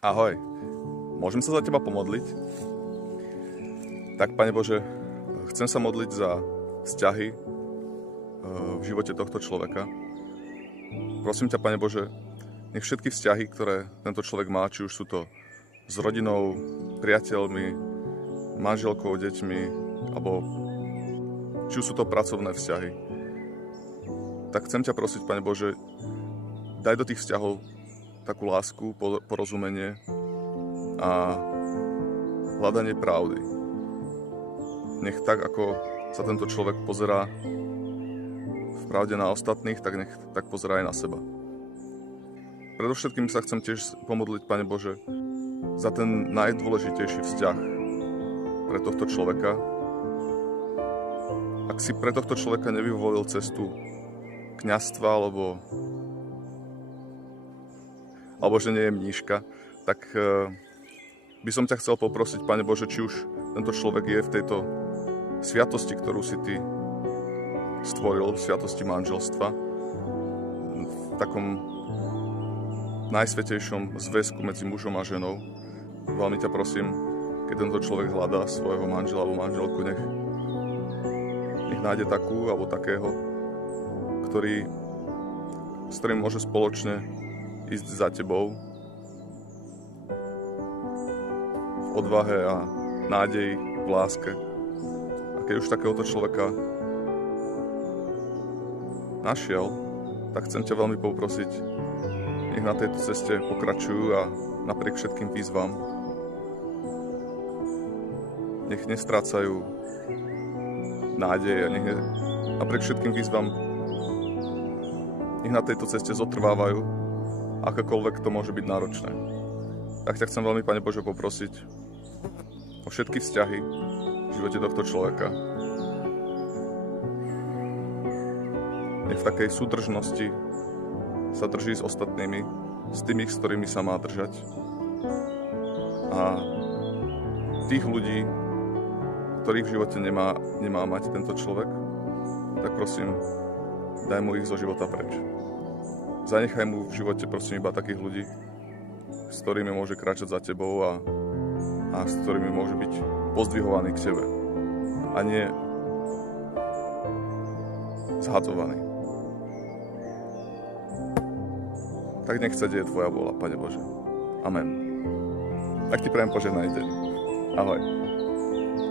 Ahoj, môžem sa za teba pomodliť? Tak, Pane Bože, chcem sa modliť za vzťahy v živote tohto človeka. Prosím ťa, Pane Bože, nech všetky vzťahy, ktoré tento človek má, či už sú to s rodinou, priateľmi, manželkou, deťmi, alebo či už sú to pracovné vzťahy, tak chcem ťa prosiť, Pane Bože, daj do tých vzťahov takú lásku, porozumenie a hľadanie pravdy. Nech tak, ako sa tento človek pozerá v pravde na ostatných, tak nech tak pozerá aj na seba. Predovšetkým sa chcem tiež pomodliť, Pane Bože, za ten najdôležitejší vzťah pre tohto človeka. Ak si pre tohto človeka nevyvolil cestu kňazstva, alebo že nie je mníška, tak by som ťa chcel poprosiť, Pane Bože, či už tento človek je v tejto sviatosti, ktorú si Ty stvoril, v sviatosti manželstva, v takom najsvätejšom zväzku medzi mužom a ženou. Veľmi ťa prosím, keď tento človek hľadá svojho manžela alebo manželku, nech nájde takú alebo takého, s ktorým môže spoločne ísť za tebou v odvahe a nádeji, v láske. A keď už takéhoto človeka našiel, tak chcem ťa veľmi poprosiť, nech na tejto ceste pokračujú a napriek všetkým výzvam nech nestrácajú nádej a nech napriek všetkým výzvam nech na tejto ceste zotrvávajú, akokoľvek to môže byť náročné. Tak ťa chcem veľmi, Pane Bože, poprosiť o všetky vzťahy v živote tohto človeka. Nech v takej súdržnosti sa drží s ostatnými, s tými, s ktorými sa má držať. A tých ľudí, ktorých v živote nemá mať tento človek, tak prosím, daj mu ich zo života preč. Zanechaj mu v živote, prosím, iba takých ľudí, s ktorými môže kráčať za tebou a s ktorými môže byť pozdvihovaný k tebe. A nie zhadzovaný. Tak nech sa deje tvoja vôľa, Pane Bože. Amen. Tak ti prajem požehnaný deň. Ahoj.